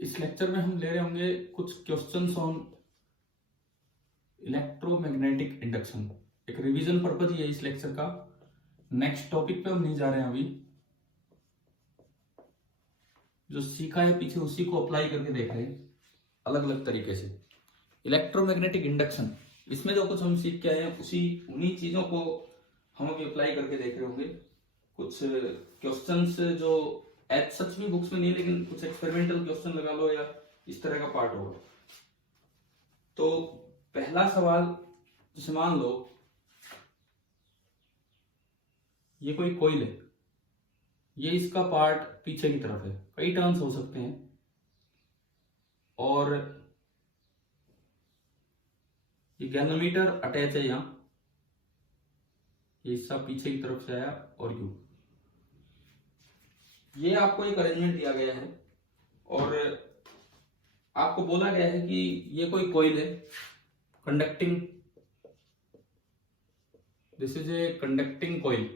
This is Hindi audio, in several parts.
इस लेक्चर में हम ले रहे होंगे कुछ क्वेश्चंस ऑन इलेक्ट्रोमैग्नेटिक इंडक्शन। एक रिवीजन पर्पज ही है इस लेक्चर का। नेक्स्ट टॉपिक पे हम नहीं जा रहे हैं अभी। जो सीखा है पीछे उसी को अप्लाई करके देख रहे हैं अलग अलग तरीके से। इलेक्ट्रोमैग्नेटिक इंडक्शन, इसमें जो कुछ हम सीख के आए हैं उन्हीं चीजों को हम अभी अप्लाई करके देख रहे होंगे। कुछ क्वेश्चंस जो एज सच भी बुक्स में नहीं, लेकिन कुछ एक्सपेरिमेंटल क्वेश्चन लगा लो या इस तरह का पार्ट होगा। तो पहला सवाल, जैसे मान लो ये कोई कॉइल है, ये इसका पार्ट पीछे की तरफ है, कई टर्न्स हो सकते हैं, और ये गैल्वेनोमीटर अटैच है यहां, ये हिस्सा पीछे की तरफ से आया और ये आपको एक अरेंजमेंट दिया गया है और आपको बोला गया है कि ये कोई कॉइल है conducting, this is a conducting coil.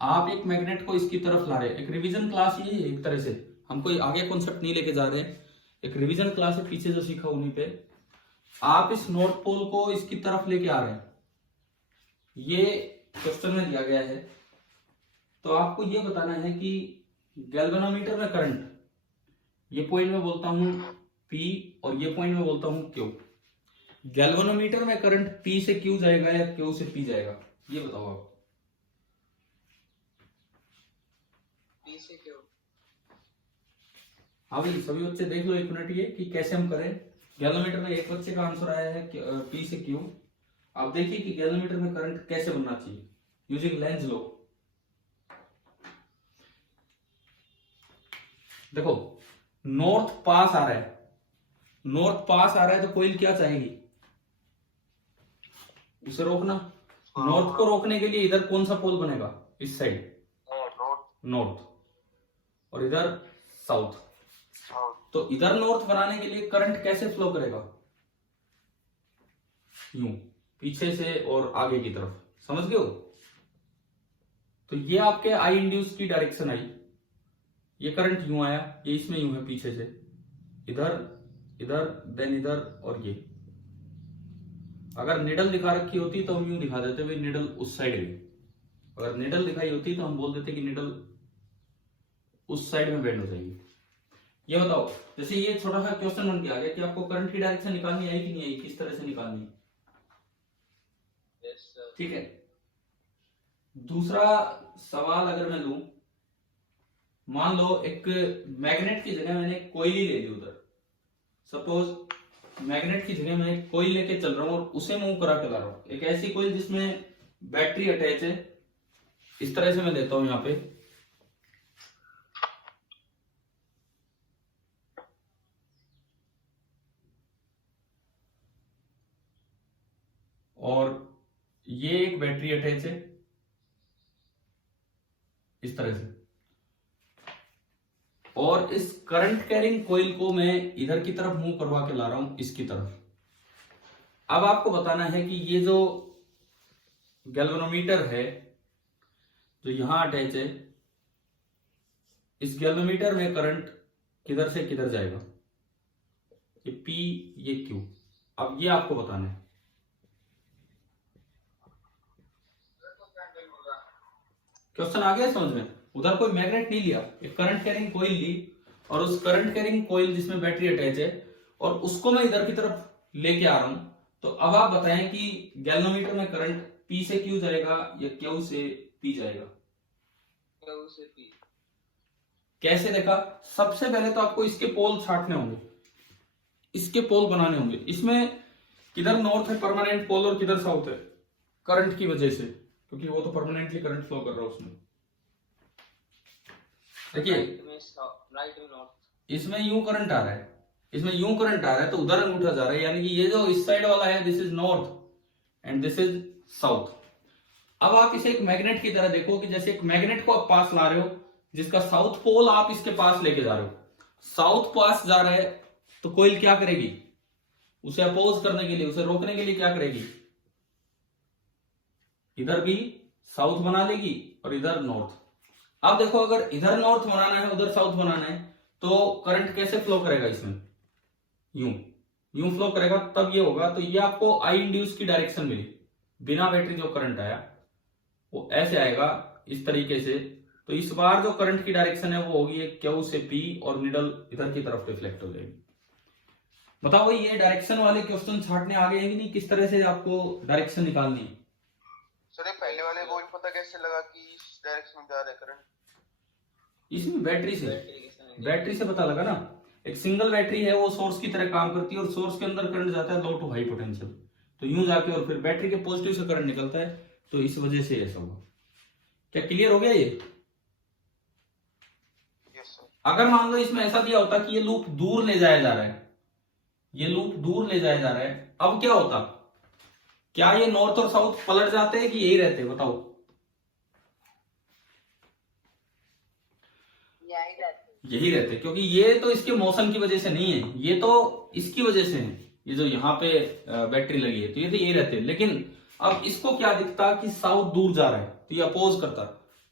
आप एक मैग्नेट को इसकी तरफ ला रहे हैं। एक रिवीजन क्लास ये है, एक तरह से हम कोई आगे कॉन्सेप्ट नहीं लेके जा रहे हैं, एक रिवीजन क्लास है, पीछे जो सीखा उन्हीं पे। आप इस नॉर्थ पोल को इसकी तरफ लेके आ रहे हैं, ये क्वेश्चन में दिया गया है। तो आपको ये बताना है कि गैल्वेनोमीटर में करंट, ये पॉइंट में बोलता हूं P और ये पॉइंट में बोलता हूं Q। गैल्वेनोमीटर में करंट P से Q जाएगा या Q से P जाएगा, ये बताओ आप। P से Q। हाँ भाई, सभी बच्चे देख लो एक मिनट ये कि कैसे हम करें। गैल्वेनोमीटर में एक बच्चे का आंसर आया है P से Q। आप देखिए कि गैल्वेनोमीटर में करंट कैसे बनना चाहिए यूजिंग लेंज लॉ। देखो, नॉर्थ पास आ रहा है, नॉर्थ पास आ रहा है तो कोइल क्या चाहेगी, उसे रोकना। नॉर्थ को रोकने के लिए इधर कौन सा पोल बनेगा, इस साइड नॉर्थ, और इधर साउथ। तो इधर नॉर्थ बनाने के लिए करंट कैसे फ्लो करेगा, यूं पीछे से और आगे की तरफ, समझ गए हो। तो ये आपके आई इंड्यूस की डायरेक्शन आई, ये करंट यूं आया, ये इसमें यूं है पीछे से, इधर इधर देन इधर, और ये अगर निडल दिखा रखी होती तो हम यूं दिखा देते भाई निडल उस साइड गई। अगर निडल दिखाई होती तो हम बोल देते कि निडल उस साइड में बेंड हो जाएगी। ये बताओ, जैसे ये छोटा सा क्वेश्चन बन के आ गया कि आपको करंट की डायरेक्शन निकालनी आई कि नहीं आई, किस तरह से निकालनी, ठीक है। दूसरा सवाल अगर मैं लूं, मान लो एक मैग्नेट की जगह मैंने कोइल ही ले ली उधर। सपोज मैग्नेट की जगह मैं कोइल लेके चल रहा हूं और उसे मूव करा के ला रहा हूं, एक ऐसी कोइल जिसमें बैटरी अटैच है, इस तरह से मैं देता हूं यहां पे। और ये एक बैटरी अटैच है इस तरह से, और इस करंट कैरिंग कॉइल को मैं इधर की तरफ मूव करवा के ला रहा हूं, इसकी तरफ। अब आपको बताना है कि ये जो गैल्वेनोमीटर है जो यहां अटैच है, इस गैल्वेनोमीटर में करंट किधर से किधर जाएगा, ये P ये Q। अब ये आपको बताना है। क्वेश्चन आ गया समझ में। उधर कोई मैग्नेट नहीं लिया, एक करंट कैरिंग कॉइल ली, और उस करंट कैरिंग कॉइल जिसमें बैटरी अटैच है, और उसको मैं इधर की तरफ लेके आ रहा हूं। तो अब आप बताएं कि गैल्वेनोमीटर में करंट P से Q जाएगा या Q से P जाएगा। Q से P। कैसे देखा, सबसे पहले तो आपको इसके पोल छांटने होंगे, इसके पोल बनाने होंगे। इसमें किधर नॉर्थ है परमानेंट पोल और किधर साउथ है, करंट की वजह से, क्योंकि वो तो परमानेंटली करंट फ्लो कर रहा है उसमें। देखिए राइट में नॉर्थ, इसमें यूं करंट आ रहा है, इसमें यूं करंट आ रहा है, तो उधर अंगूठा जा रहा है, यानी कि ये जो इस साइड वाला है this is north and this is south. अब आप इसे एक मैग्नेट की तरह देखो कि जैसे एक मैग्नेट को आप पास ला रहे हो, जिसका साउथ पोल आप इसके पास लेके जा रहे हो, साउथ पास जा रहा है, तो कोइल क्या करेगी, उसे अपोज करने के लिए, उसे रोकने के लिए क्या करेगी, इधर भी साउथ बना लेगी और इधर नॉर्थ। अब देखो अगर इधर नॉर्थ बनाना है उधर साउथ बनाना है तो करंट कैसे फ्लो करेगा इसमें, यूं फ्लो करेगा, तब ये होगा। तो ये आपको आई इंड्यूस की डायरेक्शन मिली, बिना बैटरी जो करंट आया वो ऐसे आएगा इस तरीके से। तो इस बार जो करंट की डायरेक्शन है वो होगी क्यू से पी और निडल इधर की तरफ रिफ्लेक्ट हो जाएगी। बताओ ये डायरेक्शन वाले क्वेश्चन छाटने आ गए हैं कि नहीं, किस तरह से आपको डायरेक्शन निकालनी है। सर ये पहले वाले को पता कैसे लगा कि इस डायरेक्शन में जा रहा है करंट? इसमें बैटरी से पता लगा ना। एक सिंगल बैटरी है वो सोर्स की तरह काम करती है और सोर्स के अंदर करंट जाता है लो टू हाई पोटेंशियल, तो यूं जाके और फिर बैटरी के पॉजिटिव से करंट निकलता है, तो इस वजह से ऐसा होगा। क्या क्लियर हो गया ये? Yes sir. अगर मान लो इसमें ऐसा दिया होता कि ये लूप दूर ले जाया जा रहा है, ये लूप दूर ले जाया जा रहा है, अब क्या होता? क्या ये नॉर्थ और साउथ पलट जाते हैं कि यही रहते? बताओ। यही रहते, क्योंकि ये तो इसके मोशन की वजह से नहीं है, ये तो इसकी वजह से है। ये जो यहाँ पे बैटरी लगी है तो ये तो यही रहते। लेकिन अब इसको क्या दिखता कि साउथ दूर जा रहा है तो ये अपोज करता,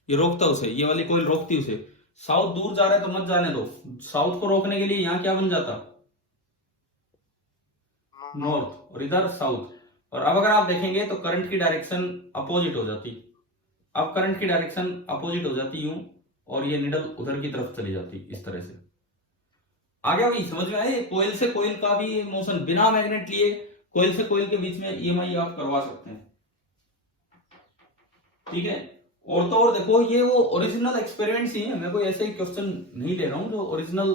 ये रोकता उसे, ये वाली कोई रोकती उसे। साउथ दूर जा रहा है तो मत जाने दो, साउथ को रोकने के लिए यहाँ क्या बन जाता? नॉर्थ, और इधर साउथ। और अब अगर आप देखेंगे तो करंट की डायरेक्शन अपोजिट हो जाती। अब करंट की डायरेक्शन अपोजिट हो जाती यूं, और ये निडल उधर की तरफ चली जाती इस तरह से। आ गया भाई, समझ में आए? कोयल से कोयल का भी मोशन बिना मैग्नेट लिए कोयल से कोयल के बीच में ईएमआई आप करवा सकते हैं, ठीक है। और तो और देखो ये वो ओरिजिनल एक्सपेरिमेंट्स ही है, मैं कोई ऐसे ही क्वेश्चन नहीं ले रहा हूं। जो ओरिजिनल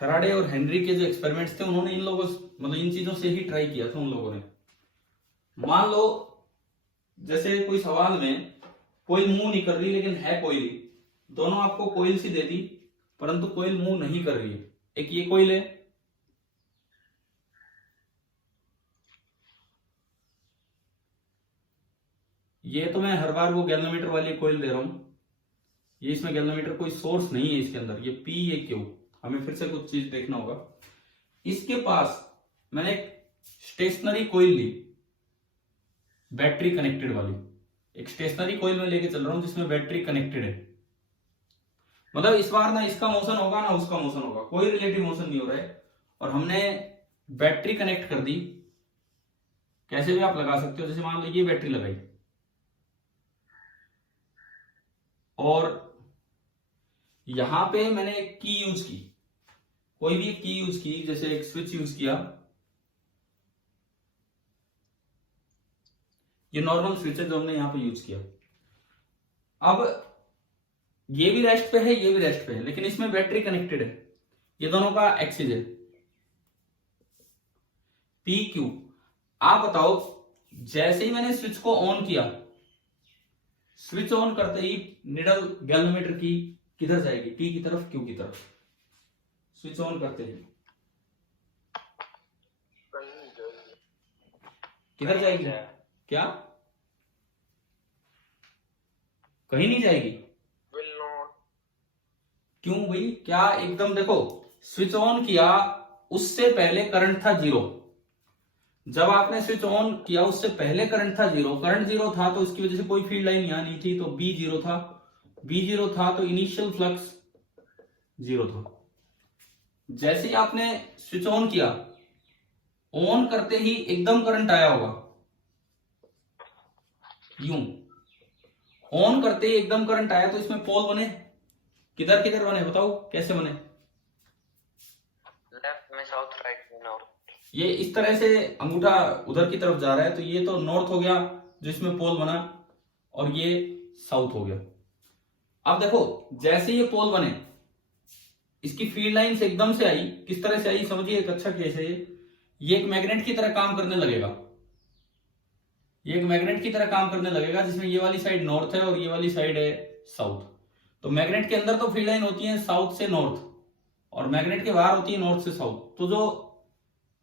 फैराडे और हेनरी के जो एक्सपेरिमेंट्स थे उन्होंने इन लोगों मतलब इन चीजों से ही ट्राई किया था उन लोगों ने। मान लो जैसे कोई सवाल में कोई मूव नहीं कर रही लेकिन है कोयल, दोनों आपको कोयल सी दे दी परंतु कोयल मूव नहीं कर रही है। एक ये कोयल है, ये तो मैं हर बार वो गैल्वेनोमीटर वाली कोयल दे रहा हूं। ये इसमें गैल्वेनोमीटर कोई सोर्स नहीं है इसके अंदर, ये पी ये क्यू, हमें फिर से कुछ चीज देखना होगा। इसके पास मैंने एक स्टेशनरी कोयल ली, बैटरी कनेक्टेड वाली, एक स्टेशनरी कोयल में लेके चल रहा हूं जिसमें बैटरी कनेक्टेड है। मतलब इस बार ना इसका मोशन होगा ना उसका मोशन होगा, कोई रिलेटिव मोशन नहीं हो रहा है। और हमने बैटरी कनेक्ट कर दी, कैसे भी आप लगा सकते हो। जैसे मान लो ये बैटरी लगाई और यहां पे मैंने एक की यूज की, कोई भी एक की यूज की, जैसे एक स्विच यूज किया, ये नॉर्मल स्विच है जो हमने यहां पे यूज किया। अब ये भी रेस्ट पे है ये भी रेस्ट पे है, लेकिन इसमें बैटरी कनेक्टेड है, ये दोनों का एक्सिस है पी क्यू। आप बताओ जैसे ही मैंने स्विच को ऑन किया, स्विच ऑन करते ही निडल गैल्वेनोमीटर की किधर जाएगी? पी की तरफ, क्यू की तरफ। स्विच ऑन करते ही किधर जाएगी? क्या कहीं नहीं जाएगी? क्यों भाई? क्या एकदम देखो, स्विच ऑन किया उससे पहले करंट था जीरो, जब आपने स्विच ऑन किया उससे पहले करंट था जीरो, करंट जीरो था तो इसकी वजह से कोई फील्ड लाइन यहां नहीं थी, तो बी जीरो था, बी जीरो था तो इनिशियल फ्लक्स जीरो था। जैसे ही आपने स्विच ऑन किया, ऑन करते ही एकदम करंट आया होगा, यूं ऑन करते ही एकदम करंट आया तो इसमें पोल बने, किधर किधर बने बताओ कैसे बने? लेफ्ट में साउथ, राइट में नॉर्थ। ये इस तरह से अंगूठा उधर की तरफ जा रहा है तो ये तो नॉर्थ हो गया जिसमें पोल बना, और ये साउथ हो गया। अब देखो जैसे ये पोल बने, इसकी फील्ड लाइन से एकदम से आई, किस तरह से आई समझिए, एक अच्छा केस है ये एक मैग्नेट की तरह काम करने लगेगा, ये एक मैग्नेट की तरह काम करने लगेगा जिसमें ये वाली साइड नॉर्थ है और ये वाली साइड है साउथ। तो मैग्नेट के अंदर तो फील्ड लाइन होती है साउथ से नॉर्थ और मैग्नेट के बाहर होती है नॉर्थ से साउथ। तो जो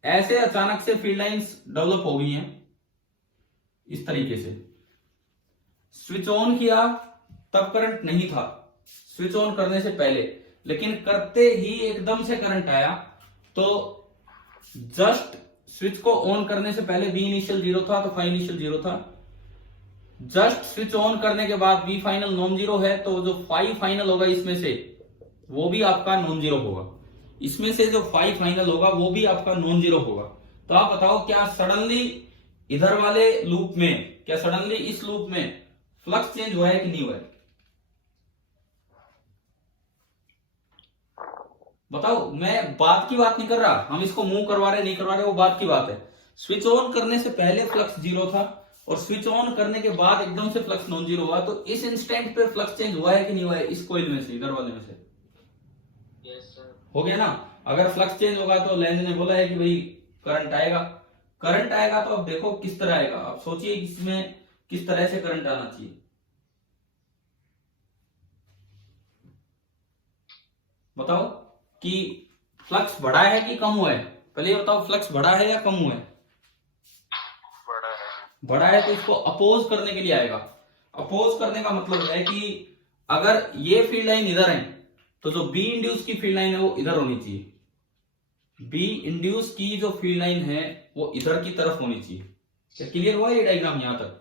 ऐसे अचानक से फील्ड लाइंस डेवलप हो गई हैं इस तरीके से, स्विच ऑन किया तब करंट नहीं था, स्विच ऑन करने से पहले, लेकिन करते ही एकदम से करंट आया। तो जस्ट स्विच को ऑन करने से पहले बी इनिशियल जीरो था तो फाई इनिशियल जीरो था, जस्ट स्विच ऑन करने के बाद वी फाइनल नॉन जीरो है, तो जो फाई फाइनल होगा इसमें से वो भी आपका नॉन जीरो होगा। इसमें से जो फाई फाइनल होगा वो भी आपका नॉन जीरो होगा। तो आप बताओ क्या सडनली इधर वाले लूप में, क्या सडनली इस लूप में फ्लक्स चेंज हुआ है कि नहीं हुआ है? बताओ, मैं बात की बात नहीं कर रहा, हम इसको मूव करवा रहे नहीं करवा रहे, वो बात की बात है। स्विच ऑन करने से पहले फ्लक्स जीरो था और स्विच ऑन करने के बाद एकदम से फ्लक्स नॉन जीरो हुआ, तो इस इंस्टेंट पे फ्लक्स चेंज हुआ है कि नहीं हुआ है इस कॉइल में से, इधर वाले में से? Yes sir. हो गया ना। अगर फ्लक्स चेंज होगा तो लेंज ने बोला है कि भाई करंट आएगा। करंट आएगा तो अब देखो किस तरह आएगा, अब सोचिए इसमें किस तरह से करंट आना चाहिए। बताओ कि फ्लक्स बढ़ा है कि कम हुआ है? पहले ये बताओ, फ्लक्स बढ़ा है या कम हुआ है? बड़ा है। बढ़ा है तो इसको अपोज करने के लिए आएगा। अपोज करने का मतलब है कि अगर ये फील्ड लाइन इधर है तो जो बी इंड्यूस की फील्ड लाइन है वो इधर होनी चाहिए। बी इंड्यूस की जो फील्ड लाइन है वो इधर की तरफ होनी चाहिए। क्या क्लियर हुआ ये डायग्राम यहां तक?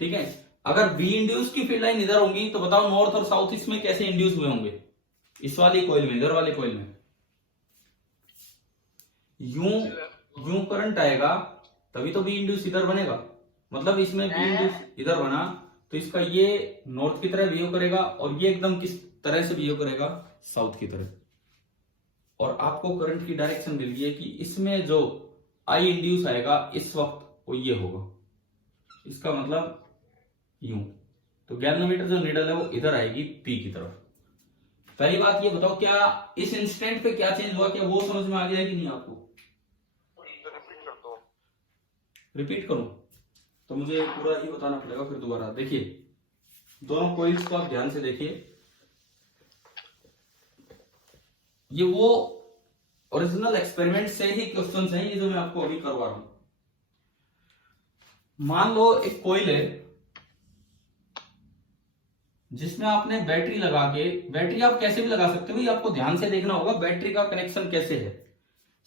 ठीक है। अगर बी इंड्यूस की फील्ड लाइन इधर होंगी तो बताओ नॉर्थ और साउथ इसमें कैसे इंड्यूस हुए होंगे? इस वाली कॉइल में, इधर वाले कॉइल में यूं करंट आएगा तभी तो बी इंड्यूस इधर बनेगा। मतलब इसमें बी इंड्यूस इधर बना तो इसका ये नॉर्थ की तरह बिहेव करेगा और ये एकदम किस तरह से बिहेव करेगा? साउथ की तरह। और आपको करंट की डायरेक्शन मिल गई है कि इसमें जो आई इंड्यूस आएगा इस वक्त वो ये होगा। इसका मतलब यूं। तो गैल्वेनोमीटर जो नीडल है वो इधर आएगी पी की तरफ। पहली बात ये बताओ, क्या इस इंस्टेंट पे क्या चेंज हुआ, क्या वो समझ में आ गया है कि नहीं आपको? तो रिपीट कर दो। रिपीट करूं तो मुझे पूरा ही बताना पड़ेगा फिर दोबारा। देखिए दोनों कॉइल्स को आप ध्यान से देखिए, ये वो ओरिजिनल एक्सपेरिमेंट से ही क्वेश्चंस हैं ये जो मैं आपको अभी करवा रहा हूं। मान लो एक कॉइल है जिसमें आपने बैटरी लगा के, बैटरी आप कैसे भी लगा सकते हो, ये आपको ध्यान से देखना होगा बैटरी का कनेक्शन कैसे है।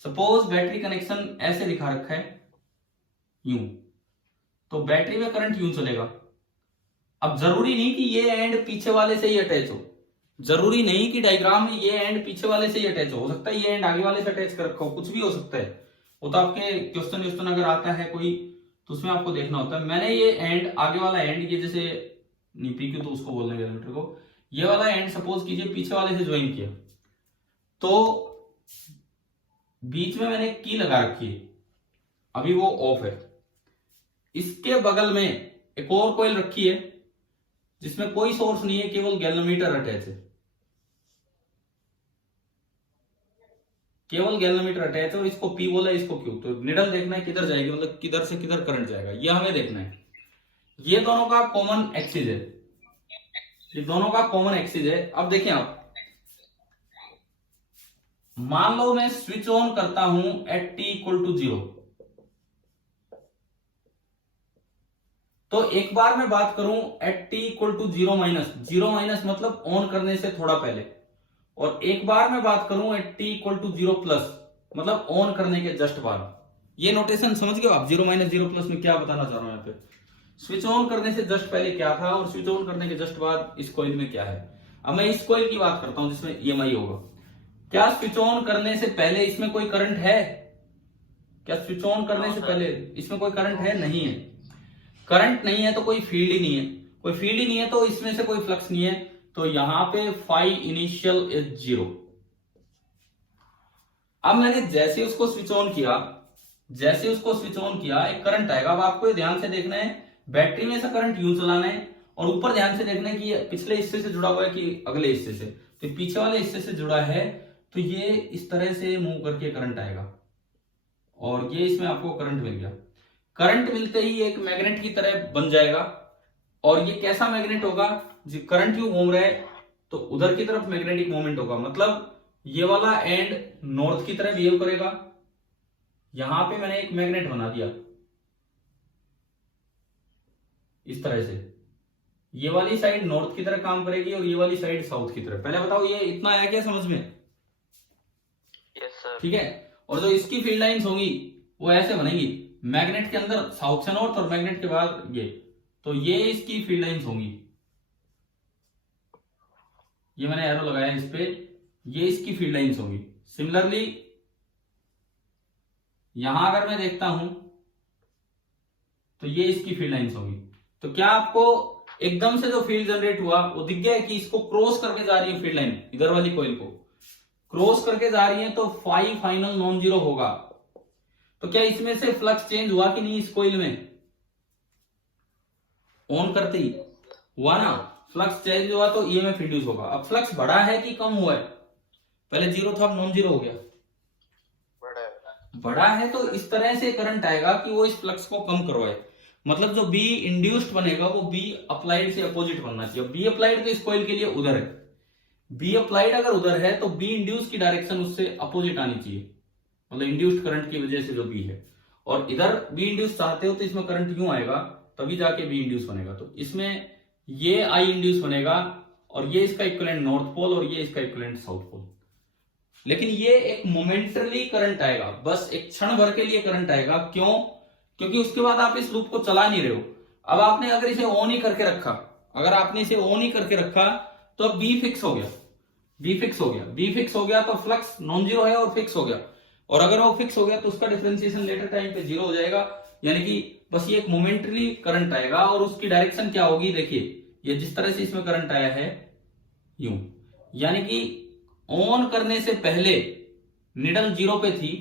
सपोज बैटरी कनेक्शन ऐसे दिखा रखा है यूं, तो बैटरी में करंट यूं चलेगा। अब जरूरी नहीं कि ये एंड पीछे वाले से ही अटैच हो, जरूरी नहीं कि डायग्राम में ये एंड पीछे वाले से ही अटैच हो सकता है ये एंड आगे वाले से अटैच कर रखा हो, कुछ भी हो सकता है। वो तो आपके क्वेश्चन अगर आता है कोई तो उसमें आपको देखना होता है। मैंने ये एंड, आगे वाला एंड, ये जैसे नहीं पी क्यू तो उसको बोलने गैल्वेनोमीटर को, ये वाला एंड सपोज कीजिए पीछे वाले से ज्वाइन किया, तो बीच में मैंने की लगा रखी है, अभी वो ऑफ है। इसके बगल में एक और कॉइल रखी है जिसमें कोई सोर्स नहीं है, केवल गैल्वेनोमीटर अटैच है, केवल गैल्वेनोमीटर अटैच है और इसको पी बोला, इसको क्यू। तो निडल देखना है किधर जाएगी, मतलब किधर से किधर करंट जाएगा, ये हमें देखना है। ये दोनों का कॉमन एक्सिस है, ये दोनों का कॉमन एक्सिस है। अब देखें आप, मान लो मैं स्विच ऑन करता हूं एट टी इक्वल टू 0, तो एक बार मैं बात करूं at T equal to 0 minus, 0 minus मतलब ऑन करने से थोड़ा पहले, और एक बार मैं बात करूं at T equal to 0 plus मतलब ऑन करने के जस्ट बाद। ये नोटेशन समझ गए आप? 0 माइनस 0 प्लस में क्या बताना चाह रहा हूं यहाँ पे? स्विच ऑन करने से जस्ट पहले क्या था और स्विच ऑन करने के जस्ट बाद इस कॉइल में क्या है। अब मैं इस कॉइल की बात करता हूं जिसमें ईएमआई होगा। क्या स्विच ऑन करने से पहले इसमें कोई करंट है? क्या स्विच ऑन करने से पहले इसमें कोई करंट है? नहीं है। करंट नहीं है तो कोई फील्ड ही नहीं है, कोई फील्ड ही नहीं है तो इसमें से कोई फ्लक्स नहीं है, तो यहां पे फाई इनिशियल इज 0। अब मैंने जैसे उसको स्विच ऑन किया, जैसे उसको स्विच ऑन किया एक करंट आएगा। अब आपको ध्यान से देखना है, बैटरी में से करंट यूं चलाना है और ऊपर ध्यान से देखना है कि ये पिछले हिस्से से जुड़ा हुआ है कि अगले हिस्से से। तो पीछे वाले हिस्से से जुड़ा है तो ये इस तरह से मूव करके करंट आएगा और ये इसमें आपको करंट मिल गया। करंट मिलते ही एक मैग्नेट की तरह बन जाएगा। और ये कैसा मैग्नेट होगा? जो करंट यूं घूम रहा है तो उधर की तरफ मैग्नेटिक मोमेंट होगा, मतलब ये वाला एंड नॉर्थ की तरह बिहेव करेगा। यहां पे मैंने एक मैग्नेट बना दिया इस तरह से, ये वाली साइड नॉर्थ की तरह काम करेगी और ये वाली साइड साउथ की तरह। पहले बताओ ये इतना आया क्या समझ में? Yes sir. ठीक है। और जो इसकी फील्ड लाइंस होंगी वो ऐसे बनेंगी, मैग्नेट के अंदर साउथ से नॉर्थ और मैग्नेट के बाहर ये। तो ये इसकी फील्ड लाइंस होंगी, ये मैंने एरो लगाया इस पे, ये इसकी फील्ड लाइंस होंगी। सिमिलरली यहां अगर मैं देखता हूं तो ये इसकी फील्ड लाइंस होंगी। तो क्या आपको एकदम से जो फील्ड जनरेट हुआ वो दिख गया है कि इसको क्रॉस करके जा रही है फील्ड लाइन, इधर वाली कॉइल को क्रॉस करके जा रही है, तो फाई फाइनल नॉन जीरो होगा। तो क्या इसमें से फ्लक्स चेंज हुआ कि नहीं इस कॉइल में? ऑन करते ही हुआ ना, फ्लक्स चेंज हुआ तो ईएमएफ इंड्यूस होगा। अब फ्लक्स बढ़ा है कि कम हुआ है? पहले जीरो था, अब नॉन जीरो हो गया, बढ़ा है। तो इस तरह से करंट आएगा कि वो इस फ्लक्स को कम करवाए। मतलब जो बी इंड्यूस्ड बनेगा वो बी अप्लाइड से अपोजिट बनना चाहिए। बी अप्लाइड तो इस कॉइल के लिए उधर है, बी अप्लाइड अगर उधर है तो बी इंड्यूस की डायरेक्शन उससे अपोजिट आनी चाहिए, मतलब इंड्यूस्ड करंट की वजह से जो बी है। और इधर बी इंड्यूस चाहते हो तो इसमें करंट यूं आएगा, तभी जाके बी इंड्यूस बनेगा। तो इसमें ये आई इंड्यूस बनेगा और ये इसका इक्विवेलेंट नॉर्थ पोल और ये इसका इक्विवेलेंट साउथ पोल। लेकिन ये एक मोमेंटरी करंट आएगा, बस एक क्षण भर के लिए करंट आएगा। क्यों? क्योंकि उसके बाद आप इस लूप को चला नहीं रहे हो। अब आपने अगर इसे ऑन ही करके रखा, अगर आपने इसे ऑन ही करके रखा तो अब बी फिक्स हो गया, बी फिक्स हो गया, बी फिक्स हो गया तो फ्लक्स नॉन जीरो है और फिक्स हो गया। और अगर वो फिक्स हो गया तो उसका डिफरेंशिएशन लेटर टाइम पे जीरो हो जाएगा। यानी कि बस ये एक मोमेंटरी करंट आएगा और उसकी डायरेक्शन क्या होगी, देखिए ये जिस तरह से इसमें करंट आया है यूं, यानी कि ऑन करने से पहले निडल जीरो पे थी,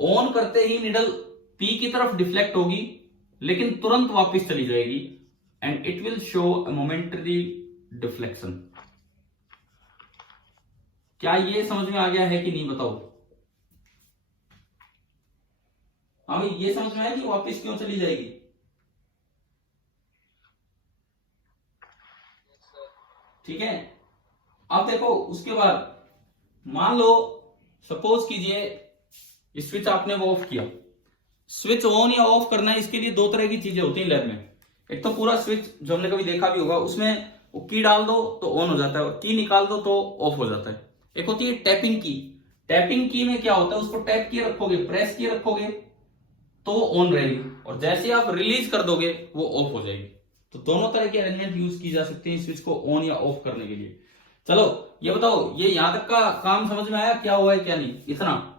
ऑन करते ही निडल पी की तरफ डिफ्लेक्ट होगी लेकिन तुरंत वापस चली जाएगी and it will show a momentary deflection. क्या ये समझ में आ गया है कि नहीं बताओ? हाँ भाई, ये समझ में आया कि वापस क्यों चली जाएगी? ठीक है। अब देखो उसके बाद मान लो सपोज कीजिए इस स्विच आपने वो ऑफ किया। स्विच ऑन या ऑफ करना है, इसके लिए दो तरह की चीजें होती है लैब में। एक तो पूरा स्विच जो हमने कभी देखा भी होगा, उसमें वो की डाल दो तो ऑन हो जाता है और की निकाल दो तो ऑफ हो जाता है। एक होती है टैपिंग की। टैपिंग की में क्या होता है, उसको टैप किए रखोगे, प्रेस किए रखोगे तो ऑन रहेगी और जैसे आप रिलीज कर दोगे वो ऑफ हो जाएगी। तो दोनों तरह के अरेंजमेंट यूज की जा सकते हैं स्विच को ऑन या ऑफ करने के लिए। चलो ये बताओ, ये यहां तक का काम समझ में आया क्या हुआ है क्या नहीं, इतना।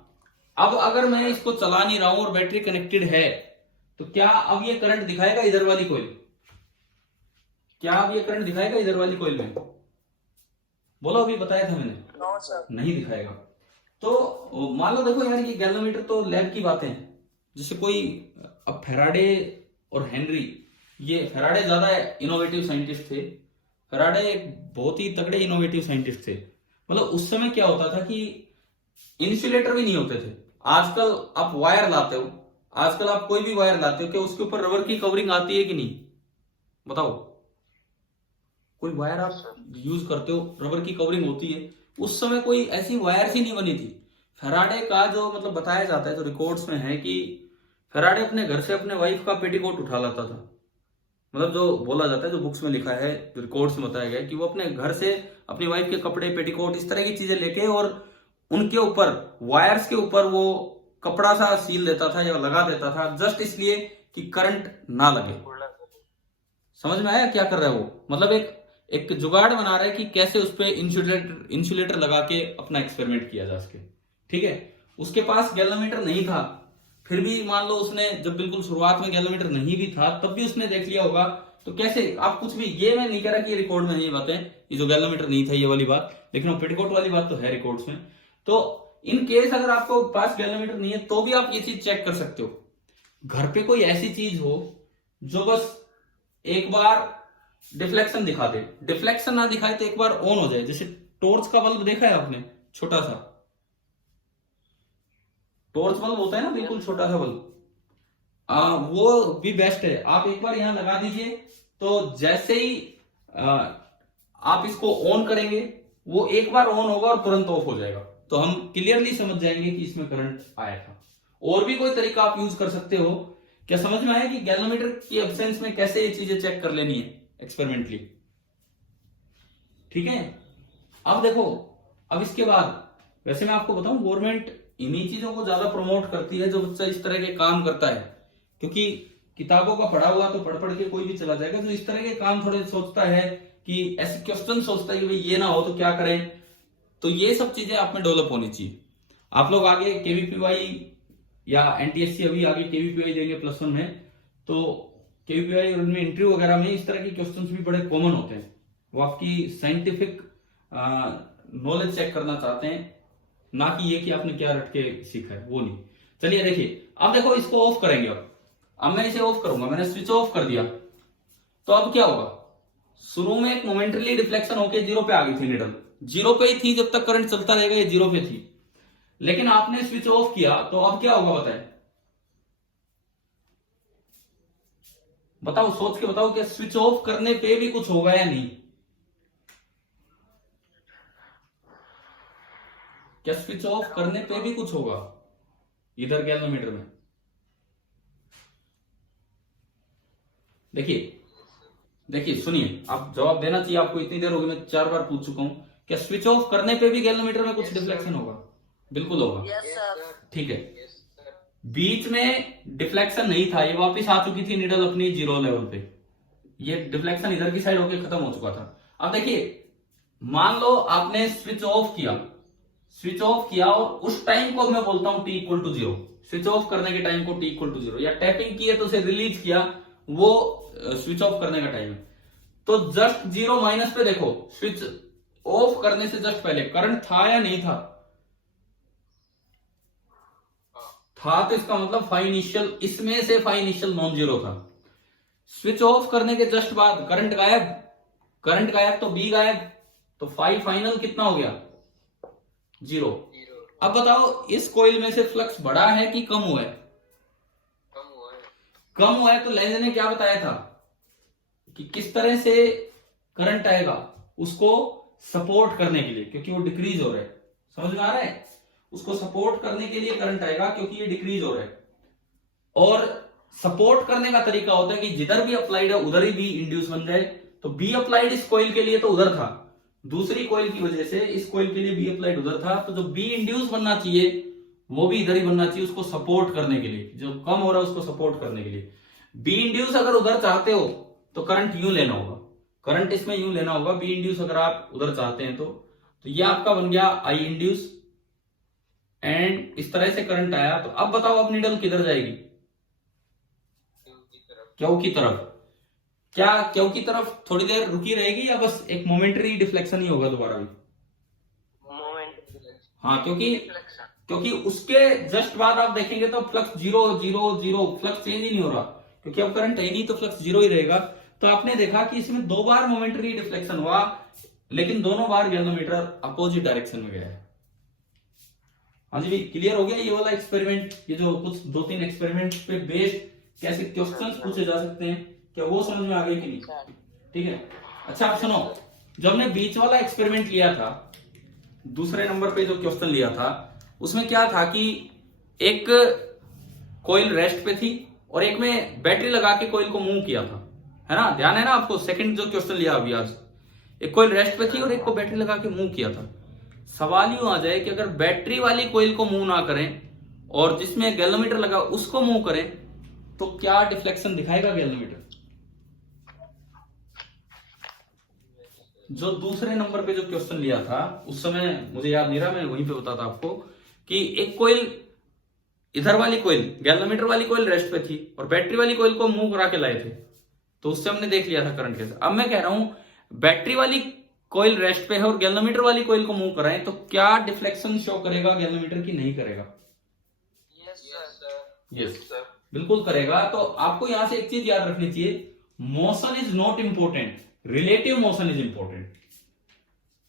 अब अगर मैं इसको चला नहीं रहा हूं और बैटरी कनेक्टेड है तो क्या अब ये करंट दिखाएगा इधर वाली कॉइल? क्या अब ये करंट दिखाएगा इधर वाली कॉइल में? बोलो, अभी बताया था मैंने, नहीं दिखाएगा। तो मान लो देखो यार, ये गैल्वेनोमीटर तो लैब की बातें हैं। जैसे कोई अब फेराडे और हेनरी, ये फेराडे ज्यादा इनोवेटिव साइंटिस्ट थे। फेराडे एक बहुत ही तगड़े इनोवेटिव साइंटिस्ट थे। मतलब उस समय क्या होता था कि इंसुलेटर भी नहीं होते थे। आजकल आप वायर लाते हो, आजकल आप कोई भी वायर लाते हो, क्या उसके ऊपर रबर की कवरिंग आती है कि नहीं? बताओ, कोई वायर आप यूज करते हो रबर की कवरिंग होती है। उस समय कोई ऐसी वायर ही नहीं बनी थी। फेराडे का जो मतलब बताया जाता है, जो रिकॉर्ड्स में है, कि फेराडे अपने घर से अपने वाइफ का पेटीकोट उठा लाता था। मतलब जो बोला जाता है, जो बुक्स में लिखा है, जो रिकॉर्ड्स में बताया गया कि वो अपने घर से अपनी वाइफ के कपड़े, पेटीकोट, इस तरह की चीजें लेके और उनके ऊपर, वायर्स के ऊपर वो कपड़ा सा सील देता था या लगा देता था, जस्ट इसलिए कि करंट ना लगे। समझ में आया क्या कर रहा है वो? मतलब एक जुगाड़ बना रहा है कि कैसे उस पर इंसुलेटर लगा के अपना एक्सपेरिमेंट किया जा सके। ठीक है। उसके पास गैल्वेनोमीटर नहीं था, फिर भी मान लो उसने, जब बिल्कुल शुरुआत में गैल्वेनोमीटर नहीं भी था तब भी उसने देख लिया होगा। तो कैसे आप कुछ भी, ये मैं नहीं कह रहा कि ये रिकॉर्ड में नहीं बातें, ये जो गैल्वेनोमीटर नहीं था ये वाली बात, लेकिन वो पेटीकोट वाली बात तो है रिकॉर्ड्स में। तो इन केस अगर आपको पास गैल्वेनोमीटर नहीं है तो भी आप ये चीज चेक कर सकते हो। घर पे कोई ऐसी चीज हो जो बस एक बार डिफ्लेक्शन दिखा दे, डिफ्लेक्शन ना दिखाए तो एक बार ऑन हो जाए। जैसे टॉर्च का बल्ब देखा है आपने, छोटा सा टॉर्च बल्ब होता है ना, बिल्कुल छोटा सा बल्ब, वो भी बेस्ट है। आप एक बार यहां लगा दीजिए तो जैसे ही आप इसको ऑन करेंगे वो एक बार ऑन होगा और तुरंत ऑफ हो जाएगा। तो हम क्लियरली समझ जाएंगे कि इसमें करंट आया था। और भी कोई तरीका आप यूज कर सकते हो। क्या समझ में आया कि गैल्वेनोमीटर की एब्सेंस में कैसे ये चीजें चेक कर लेनी है एक्सपेरिमेंटली? ठीक है। अब देखो, अब इसके बाद वैसे मैं आपको बताऊं, गवर्नमेंट इन्हीं चीजों को ज्यादा प्रमोट करती है जो बच्चा इस तरह के काम करता है। क्योंकि किताबों का पढ़ा हुआ तो पढ़ पढ़ के कोई भी चला जाएगा। जो इस तरह के काम थोड़े सोचता है कि ऐसे क्वेश्चन सोचता है कि भाई ये ना हो तो क्या करें, तो ये सब चीजें आप में डेवलप होनी चाहिए। आप लोग आगे केवीपीवाई या एनटीएससी, अभी आगे केवीपीवाई देंगे +1 में, तो केवीपीवाई और उनमें इंटरव्यू वगैरह में इस तरह के क्वेश्चंस भी बड़े कॉमन होते हैं। वो आपकी साइंटिफिक नॉलेज चेक करना चाहते हैं, ना कि ये कि आपने क्या रट के सीखा है, वो नहीं। चलिए देखिए, अब देखो इसको ऑफ करेंगे। अब मैं इसे ऑफ करूंगा, मैंने स्विच ऑफ कर दिया, तो अब क्या होगा, शुरू में एक मोमेंटरी डिफ्लेक्शन होके 0 पे आ गई थी नीडल, 0 पे ही थी, जब तक करंट चलता रहेगा ये 0 पे थी। लेकिन आपने स्विच ऑफ किया तो अब क्या होगा बताएं, बताओ, सोच के बताओ, क्या स्विच ऑफ करने पे भी कुछ होगा या नहीं? क्या स्विच ऑफ करने पे भी कुछ होगा इधर गैल्वेनोमीटर में? देखिए सुनिए, आप जवाब देना चाहिए आपको, इतनी देर होगी, मैं 4 बार पूछ चुका हूं। क्या स्विच ऑफ करने पे भी गैल्वेनोमीटर में कुछ डिफ्लेक्शन होगा? बिल्कुल होगा। ठीक है, बीच में डिफ्लेक्शन नहीं था, ये वापस आ चुकी थी नीडल अपनी 0 लेवल पे, ये डिफ्लेक्शन इधर की साइड होके खत्म हो चुका था। अब देखिए, मान लो आपने स्विच ऑफ किया और उस टाइम को मैं बोलता हूं t=0, स्विच ऑफ करने के टाइम को t=0, या टैपिंग की है तो उसे रिलीज किया, वो स्विच ऑफ करने का टाइम है। तो जस्ट 0 माइनस पे देखो, स्विच ऑफ करने से जस्ट पहले करंट था या नहीं था? था, तो इसका मतलब फाई इनिशियल, इसमें से फाई इनिशियल नॉन जीरो था। स्विच ऑफ करने के जस्ट बाद करंट गायब तो बी गायब, तो फाई फाइनल कितना हो गया? 0। अब बताओ, इस कॉइल में से फ्लक्स बढ़ा है कि कम हुआ है? कम हुआ है। तो लेंज ने क्या बताया था कि किस तरह से करंट आएगा उसको सपोर्ट करने के लिए, क्योंकि वो डिक्रीज हो रहा है। समझ में आ रहा है? उसको सपोर्ट करने के लिए करंट आएगा क्योंकि ये डिक्रीज हो रहा है। और सपोर्ट करने का तरीका होता है कि जिधर भी अप्लाइड है उधर ही बी इंड्यूस बन जाए। तो बी अप्लाइड इस कॉइल के लिए तो उधर था, दूसरी कॉइल की वजह से इस कॉइल के लिए बी अप्लाइड उधर था, तो जो बी इंड्यूस बनना चाहिए वो भी इधर ही बनना चाहिए, उसको सपोर्ट करने के लिए, जो कम हो रहा है उसको सपोर्ट करने के लिए। बी इंड्यूस अगर उधर चाहते हो तो करंट यूं लेना होगा, करंट इसमें यूं लेना होगा, बी इंड्यूस अगर आप उधर चाहते हैं तो ये आपका बन गया आई इंड्यूस, एंड इस तरह से करंट आया। तो अब बताओ, अब नीडल किधर जाएगी? क्यू की तरफ। क्या क्यू की तरफ थोड़ी देर रुकी रहेगी, या बस एक मोमेंटरी डिफ्लेक्शन ही होगा दोबारा भी? हाँ, क्योंकि उसके जस्ट बाद आप देखेंगे तो फ्लक्स 0 0 0, फ्लक्स चेंज ही नहीं हो रहा, क्योंकि अब करंट है नहीं तो फ्लक्स 0 ही रहेगा। तो आपने देखा कि इसमें 2 बार मोमेंटरी डिफ्लेक्शन हुआ, लेकिन दोनों बार गैल्वेनोमीटर अपोजिट डायरेक्शन में गया है। हाँ जी, क्लियर हो गया ये वाला एक्सपेरिमेंट? ये जो कुछ 2-3 एक्सपेरिमेंट पे बेस्ड कैसे क्वेश्चंस पूछे जा सकते हैं, क्या वो समझ में आ गई कि नहीं? ठीक है। अच्छा, आप सुनो, जब हमने बीच वाला एक्सपेरिमेंट लिया था, दूसरे नंबर पे जो क्वेश्चन लिया था, उसमें क्या था कि एक कॉइल रेस्ट पे थी और एक में बैटरी लगा के कॉइल को मूव किया था, है ना? ध्यान है ना आपको? सेकंड जो क्वेश्चन लिया अभी आज, एक कॉइल रेस्ट पे थी और एक को बैटरी लगा के मूव किया था। सवाल यूं आ जाए कि अगर बैटरी वाली कॉइल को मूव ना करें और जिसमें गैल्वेनोमीटर लगा उसको मूव करें, तो क्या डिफ्लेक्शन दिखाएगा गैल्वेनोमीटर? जो दूसरे नंबर पे जो क्वेश्चन लिया था उस समय मुझे याद नहीं रहा, मैं वहीं पे बताता आपको कि एक कॉइल, इधर वाली कॉइल, गैल्वेनोमीटर वाली कॉइल रेस्ट पे थी और बैटरी वाली कॉइल को मूव करा के लाए थे, तो उससे हमने देख लिया था करंट कैसे। अब मैं कह रहा हूं, बैटरी वाली कॉइल रेस्ट पे है और गैल्वेनोमीटर वाली कॉइल को मूव कराएं, तो क्या डिफ्लेक्शन शो करेगा गैल्वेनोमीटर की? नहीं करेगा? यस सर, बिल्कुल करेगा। तो आपको यहां से एक चीज याद रखनी चाहिए, motion is not important, relative motion is important.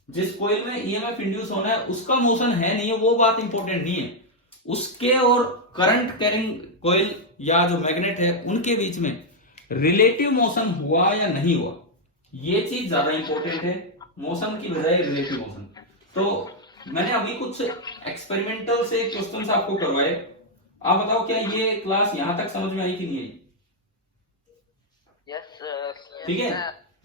जिस कॉइल में ईएमएफ इंड्यूस होना है उसका मोशन है नहीं है, वो बात इंपॉर्टेंट नहीं है। उसके और करंट कैरिंग कॉइल या जो मैग्नेट है उनके बीच में रिलेटिव मोशन हुआ या नहीं हुआ, ये चीज ज्यादा इंपॉर्टेंट है मोशन की बजाय रिलेटिव मोशन। तो मैंने अभी कुछ एक्सपेरिमेंटल से क्वेश्चंस आपको करवाए, आप बताओ क्या ये क्लास यहां तक समझ में आई कि नहीं आई? यस। ठीक है।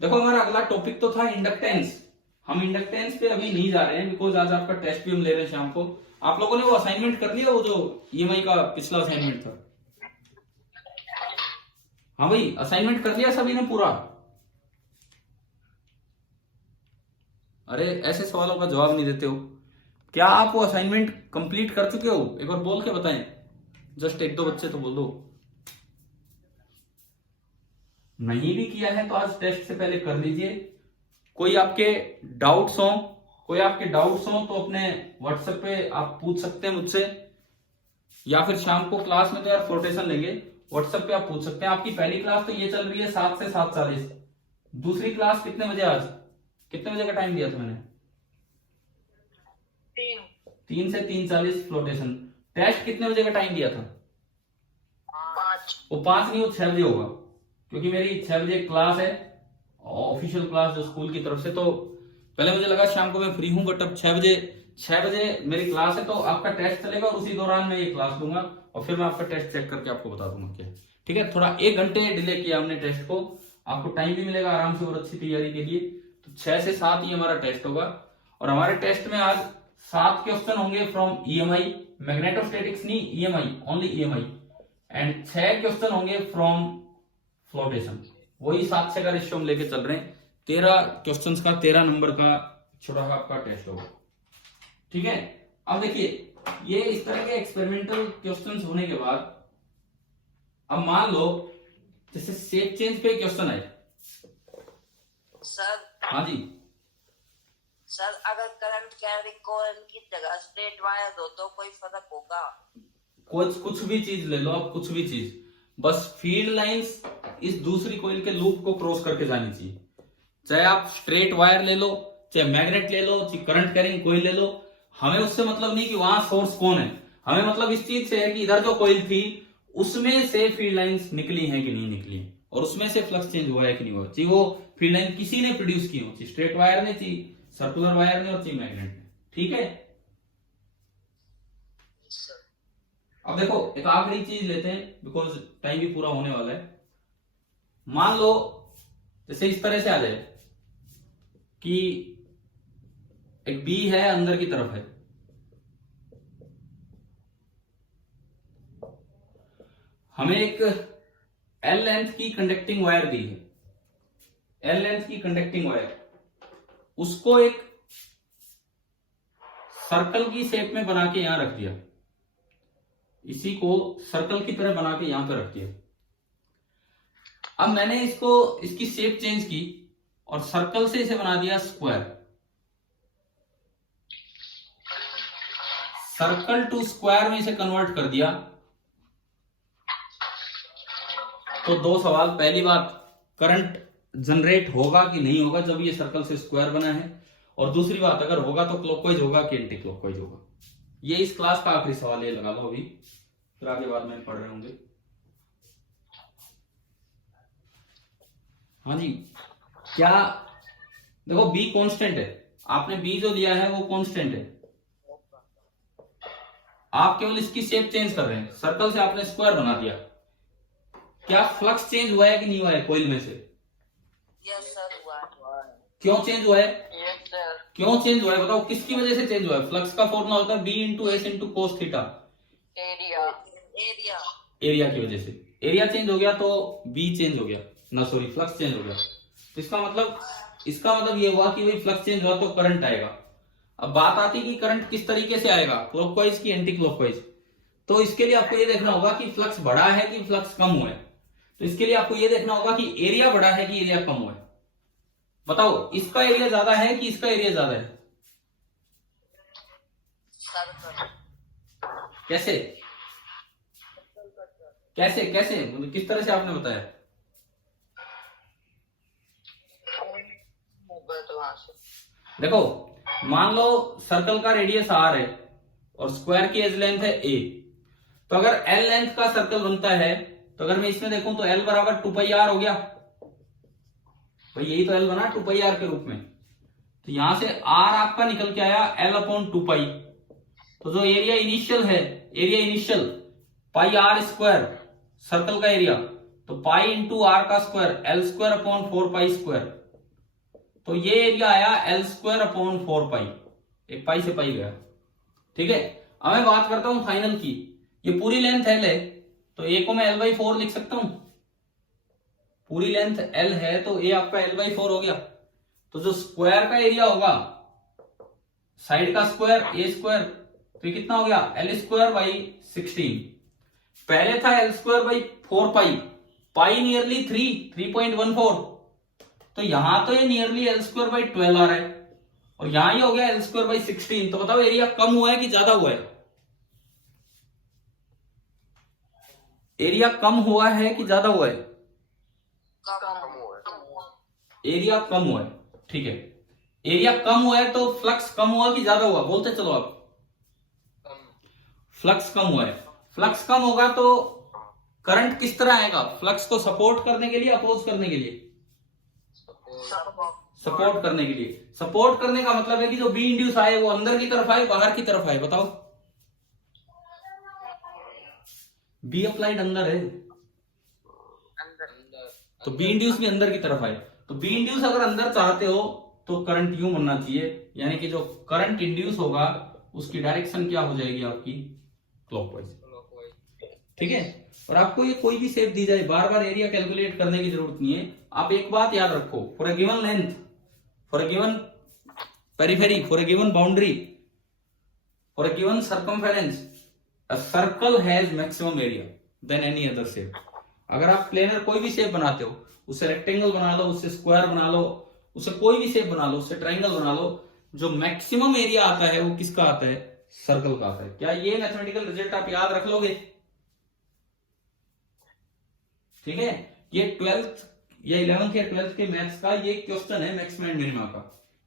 देखो, हमारा अगला टॉपिक तो था इंडक्टेंस। हम इंडक्टेंस पे अभी नहीं जा रहे हैं, बिकॉज आज आपका टेस्ट भी हम ले रहे हैं शाम को। आप लोगों ने वो असाइनमेंट कर लिया, वो जो ईएमआई का पिछला असाइनमेंट था? हाँ भाई, असाइनमेंट कर लिया सभी ने पूरा? अरे ऐसे सवालों का जवाब नहीं देते हो। क्या आप वो असाइनमेंट कंप्लीट कर चुके हो? एक बार बोल के बताएं, जस्ट एक दो बच्चे तो बोल दो। नहीं भी किया है तो आज टेस्ट से पहले कर लीजिए। कोई आपके डाउट्स हो तो अपने व्हाट्सएप पे आप पूछ सकते हैं मुझसे, या फिर शाम को क्लास में तो यार फ्लोटेशन लेंगे, व्हाट्सएप पे आप पूछ सकते हैं। आपकी पहली क्लास तो ये चल रही है 7 से 7:40। दूसरी क्लास कितने बजे? आज कितने बजे का टाइम दिया था मैंने? 3 से 3:40 फ्लोटेशन। टेस्ट कितने बजे का टाइम दिया था? 5। वो 5 नहीं, वो 6 बजे होगा, क्योंकि मेरी 6 बजे क्लास है, ऑफिशियल क्लास जो स्कूल की तरफ से। तो पहले मुझे लगा शाम को मैं फ्री हूं, बट अब 6 बजे मेरी क्लास है, तो आपका टेस्ट चलेगा और उसी दौरान मैं ये क्लास लूंगा और फिर मैं आपका टेस्ट चेक करके आपको बता दूंगा क्या। ठीक है, थोड़ा 1 घंटे डिले किया हमने टेस्ट को, आपको टाइम भी मिलेगा आराम से और अच्छी तैयारी के लिए। तो 6 से 7 ही हमारा टेस्ट होगा, और हमारे टेस्ट में आज 7 क्वेश्चन होंगे फ्रॉम ईएमआई, मैग्नेटोस्टैटिक्स नहीं, EMI, only EMI, and 6 question होंगे फ्रॉम फ्लोटेशन। वही 7-6 का रेशियो हम लेके चल रहे हैं। 13 क्वेश्चंस का 13 नंबर का छोटा सा आपका टेस्ट होगा। ठीक है, अब देखिए, ये इस तरह के एक्सपेरिमेंटल क्वेश्चंस होने के बाद अब मान लो जैसे शेप चेंज पे क्वेश्चन है। सर हाँ जी, सर अगर करंट कैरी कॉइल की जगह स्ट्रेट वायर दो तो कोई फर्क होगा? कुछ भी चीज ले लो आप, कुछ भी चीज, बस फील्ड लाइंस इस दूसरी कॉइल के लूप को क्रॉस करके जानी चाहिए। चाहे आप स्ट्रेट वायर ले लो, चाहे मैग्नेट ले लो, चाहे करंट कैरिंग कॉइल ले लो, हमें उससे मतलब नहीं कि वहां सोर्स कौन है, हमें मतलब इस चीज से है कि इधर जो कॉइल थी उसमें से फील्ड लाइंस निकली है कि नहीं निकली, और उसमें से फ्लक्स चेंज हुआ है कि नहीं हुआ। चाहिए वो फील्ड लाइन किसी ने प्रोड्यूस की हो, चाहिए स्ट्रेट वायर ने, चाहिए सर्कुलर वायर ने, और चाहिए मैग्नेट ने। ठीक है, अब देखो एक आखिरी चीज लेते हैं, बिकॉज टाइम भी पूरा होने वाला है। मान लो जैसे इस तरह से आ जाए कि एक बी है, अंदर की तरफ है, हमें एक एल लेंथ की कंडक्टिंग वायर दी है, एल लेंथ की कंडक्टिंग वायर, उसको एक सर्कल की शेप में बना के यहां रख दिया, इसी को सर्कल की तरह बना के यहां पे रख दिया। अब मैंने इसकी शेप चेंज की और सर्कल से इसे बना दिया स्क्वायर, सर्कल टू स्क्वायर में इसे कन्वर्ट कर दिया। तो 2 सवाल, पहली बात, करंट जनरेट होगा कि नहीं होगा जब ये सर्कल से स्क्वायर बना है, और दूसरी बात, अगर होगा तो क्लॉकवाइज होगा कि एंटी क्लॉकवाइज होगा। ये इस क्लास का आखिरी सवाल, ये लगा लो अभी, फिर आगे बाद में पढ़ रहे होंगे। हाँ जी, क्या देखो बी कांस्टेंट है, आपने बी जो लिया है वो कांस्टेंट है, आप केवल इसकी शेप चेंज कर रहे हैं, सर्कल से आपने स्क्वायर बना दिया। क्या फ्लक्स चेंज हुआ है कि नहीं हुआ है कॉइल में से? यस सर, हुआ। क्यों चेंज हुआ है? Yes sir. क्यों चेंज हुआ है बताओ, किसकी वजह से चेंज हुआ है? फ्लक्स का फॉर्मूला होता है B into S into cos theta, area area area की वजह से। एरिया चेंज हो गया तो बी चेंज हो गया, ना सॉरी, फ्लक्स चेंज हो गया। तो इसका मतलब ये हुआ कि भाई फ्लक्स चेंज हुआ तो करंट आएगा। अब बात आती है कि करंट किस तरीके से आएगा, क्लॉकवाइज की एंटी क्लॉकवाइज। तो इसके लिए आपको ये देखना होगा कि फ्लक्स बढ़ा है कि फ्लक्स कम हुआ है। तो इसके लिए आपको ये देखना होगा कि एरिया बढ़ा है कि एरिया कम हुआ है। बताओ, इसका एरिया ज्यादा है कि इसका एरिया ज्यादा है? सर्कल। कैसे कैसे कैसे मतलब किस तरह से आपने बताया? तो वहां से देखो, मान लो सर्कल का रेडियस आर है और स्क्वायर की एज लेंथ है ए, तो अगर एल लेंथ का सर्कल बनता है तो अगर मैं इसमें देखूं तो एल बराबर 2πr हो गया, भाई यही तो एल बना 2πr के रूप में। तो यहां से आर आपका निकल के आया l/2π। तो जो एरिया इनिशियल है, area initial pi r square, circle का एरिया, तो पाई इंटू आर का स्क्वायर, l²/4π²। तो ये एरिया आया l²/4π, एक पाई से पाई गया। ठीक है, अब मैं बात करता हूं फाइनल की। ये पूरी लेंथ l है, तो a को मैं l/4 लिख सकता हूं, पूरी लेंथ L है तो A आपका L/4 हो गया। तो जो स्क्वायर का एरिया होगा, साइड का स्क्वायर A स्क्वायर, तो ये कितना हो गया L²/16। पहले था L²/4 पाई नियरली 3.14, तो यहां तो ये नियरली L²/12 आ रहा है और यहां ये हो गया L²/16। तो बताओ एरिया कम हुआ है कि ज्यादा हुआ है? एरिया कम हुआ है कि ज्यादा हुआ है? कम हुआ है। एरिया कम हुआ है, ठीक है। एरिया कम हुआ है तो फ्लक्स कम हुआ कि ज्यादा हुआ? बोलते चलो आप। फ्लक्स कम हुआ है। फ्लक्स कम होगा तो करंट किस तरह आएगा? फ्लक्स को सपोर्ट करने के लिए, अपोज करने के लिए? सपोर्ट करने के लिए। सपोर्ट करने का मतलब है कि जो बी इंड्यूस आए वो अंदर की तरफ आए, बाहर की तरफ आए? बताओ। बी अप्लाइड अंदर है तो बी इंड्यूस भी अंदर की तरफ आए। तो बी इंड्यूस अगर अंदर चाहते हो तो करंट यूं बनना चाहिए, यानी कि जो करंट इंड्यूस होगा उसकी डायरेक्शन क्या हो जाएगी आपकी? क्लॉकवाइज। ठीक है। और आपको ये कोई भी शेप दी जाए, बार बार एरिया कैलकुलेट करने की जरूरत नहीं है। आप एक बात याद रखो, for a given length, for a given periphery, for a given boundary, for a given circumference, a circle has maximum area than any other shape. अगर आप प्लेनर कोई भी शेप बनाते हो, उससे रेक्टेंगल बना लो, उससे स्क्वायर बना लो, उससे कोई भी शेप बना लो, उससे ट्राइंगल बना लो, जो मैक्सिमम एरिया आता है वो किसका आता है? सर्कल का आता है। क्या ये मैथमेटिकल रिजल्ट आप याद रख लोगे? ठीक है। ये 12th या 11th या 12th के मैथ्स का ये क्वेश्चन है मैक्सिमम एंड मिनिमम का,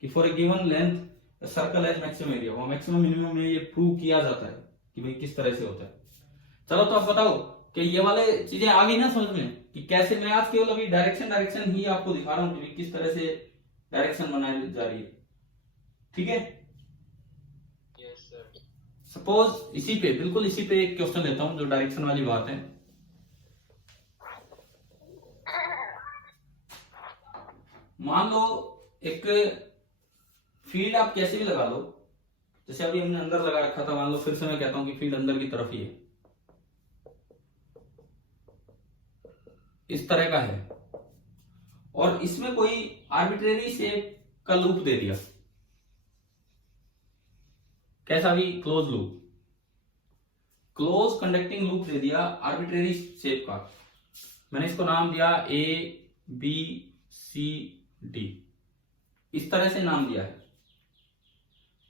कि for a given length circle has maximum area. वो मैक्सिमम मिनिमम में ये प्रूव किया जाता है कि भाई किस तरह से होता है। चलो तो आप बताओ कि ये वाले चीजें आ गई ना समझ में, कि कैसे। मैं आज केवल अभी डायरेक्शन ही आपको दिखा रहा हूं कि किस तरह से डायरेक्शन बनाई जा रही है। ठीक है। सपोज इसी पे, बिल्कुल इसी पे एक क्वेश्चन लेता हूं जो डायरेक्शन वाली बात है। मान लो एक फील्ड आप कैसे भी लगा लो, जैसे अभी हमने अंदर लगा रखा था, मान लो फिर से मैं कहता हूं कि फील्ड अंदर की तरफ ही है, इस तरह का है, और इसमें कोई आर्बिट्रेरी शेप का लूप दे दिया। कैसा भी? Close loop, close conducting loop दे दिया आर्बिट्रेरी शेप का। मैंने इसको नाम दिया ABCD, इस तरह से नाम दिया है।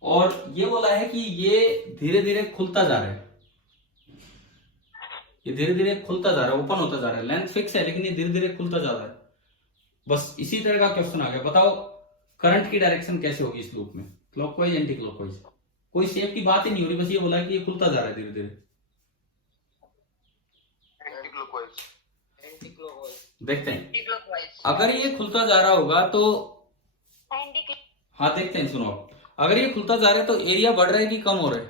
और ये बोला है कि ये धीरे धीरे खुलता जा रहा है, ये धीरे धीरे खुलता जा रहा है, ओपन होता जा रहा है। लेंथ फिक्स है लेकिन ये धीरे धीरे खुलता जा रहा है। बस इसी तरह का क्वेश्चन आ गया। बताओ करंट की डायरेक्शन कैसे होगी इस लूप में? क्लॉकवाइज, एंटी क्लॉकवाइज, कोई शेप की बात ही नहीं हो रही, बस ये बोला है कि ये खुलता जा रहा है धीरे धीरे। देखते हैं अगर ये खुलता जा रहा होगा तो, हाँ देखते हैं, सुनो आप। अगर ये खुलता जा रहा है तो एरिया बढ़ रहा है कि कम हो रहा है?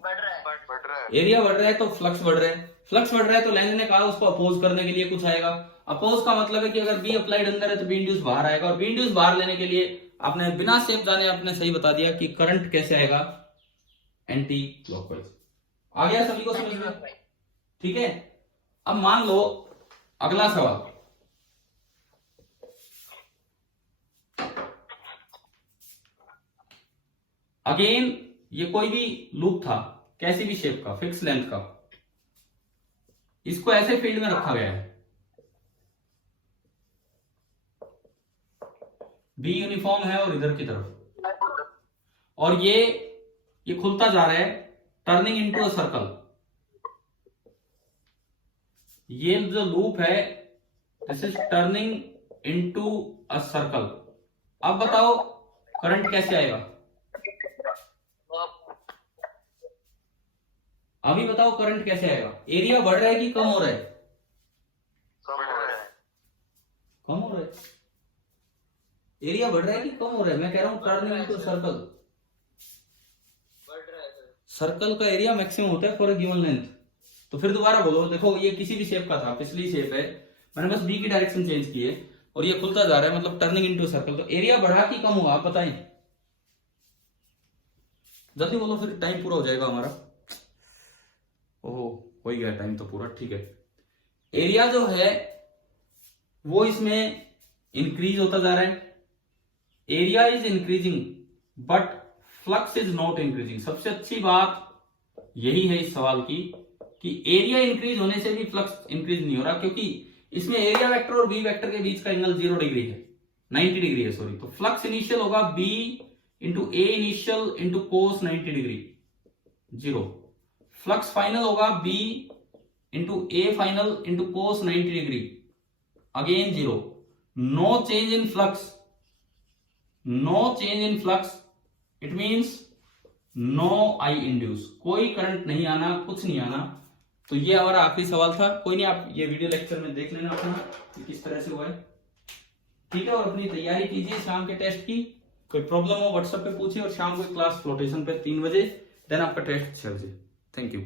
बढ़ रहा है। एरिया बढ़ रहा है तो फ्लक्स बढ़ रहा है। फ्लक्स बढ़ रहा है तो लेंथ ने कहा उसको अपोज करने के लिए कुछ आएगा। अपोज का मतलब है कि अगर बी अप्लाइड अंदर है तो बी इंड्यूस बाहर आएगा, और बी इंड्यूस बाहर लेने के लिए आपने बिना शेप जाने आपने सही बता दिया कि करंट कैसे आएगा? Anti clockwise. आ गया सभी को समझ में? ठीक है। अब मान लो अगला सवाल, अगेन ये कोई भी लूप था, कैसी भी शेप का, फिक्स लेंथ का, इसको ऐसे फील्ड में रखा गया है। बी यूनिफॉर्म है और इधर की तरफ, और ये खुलता जा रहा है, टर्निंग इनटू अ सर्कल। ये जो लूप है this is turning into a circle. अब बताओ करंट कैसे आएगा? अभी बताओ करंट कैसे आएगा? एरिया बढ़ रहा है कि कम हो रहा है? कम हो रहा है। कम हो रहा है। एरिया बढ़ रहा है कि कम हो रहा है? मैं कह रहा हूं टर्निंग इनटू सर्कल। सर्कल का एरिया मैक्सिमम होता है फॉर अ गिवन लेंथ। तो फिर दोबारा बोलो, देखो ये किसी भी शेप का था, पिछली शेप है, मैंने बस बी की डायरेक्शन चेंज की है और ये खुलता जा रहा है, मतलब टर्निंग इनटू सर्कल। तो एरिया बढ़ा कि कम हुआ? आप बताएं, जल्दी बोलो, फिर टाइम पूरा हो जाएगा हमारा। ओह हो ही गया टाइम तो पूरा, ठीक है। एरिया जो है वो इसमें इंक्रीज होता जा रहा है। Area is increasing but flux is not increasing. सबसे अच्छी बात यही है इस सवाल की कि एरिया इंक्रीज होने से भी फ्लक्स इंक्रीज नहीं हो रहा, क्योंकि इसमें एरिया वेक्टर और बी वेक्टर के बीच का एंगल 0 डिग्री है, 90 डिग्री है सॉरी। तो फ्लक्स इनिशियल होगा B into A initial into cos 90 degree, 0। Flux final होगा B into A final into cos 90 degree, again 0। No change in flux, no change in flux, it means no I induce, कोई करंट नहीं आना, कुछ नहीं आना। तो ये हमारा आखिरी सवाल था। कोई नहीं, आप ये वीडियो लेक्चर में देख लेना अपना कि किस तरह से हुआ है, ठीक है। और अपनी तैयारी कीजिए शाम के टेस्ट की। कोई प्रॉब्लम हो व्हाट्सएप पे पूछिए, और शाम को क्लास फ्लोटेशन पे 3 बजे, देन आपका टेस्ट 6 बजे। Thank you.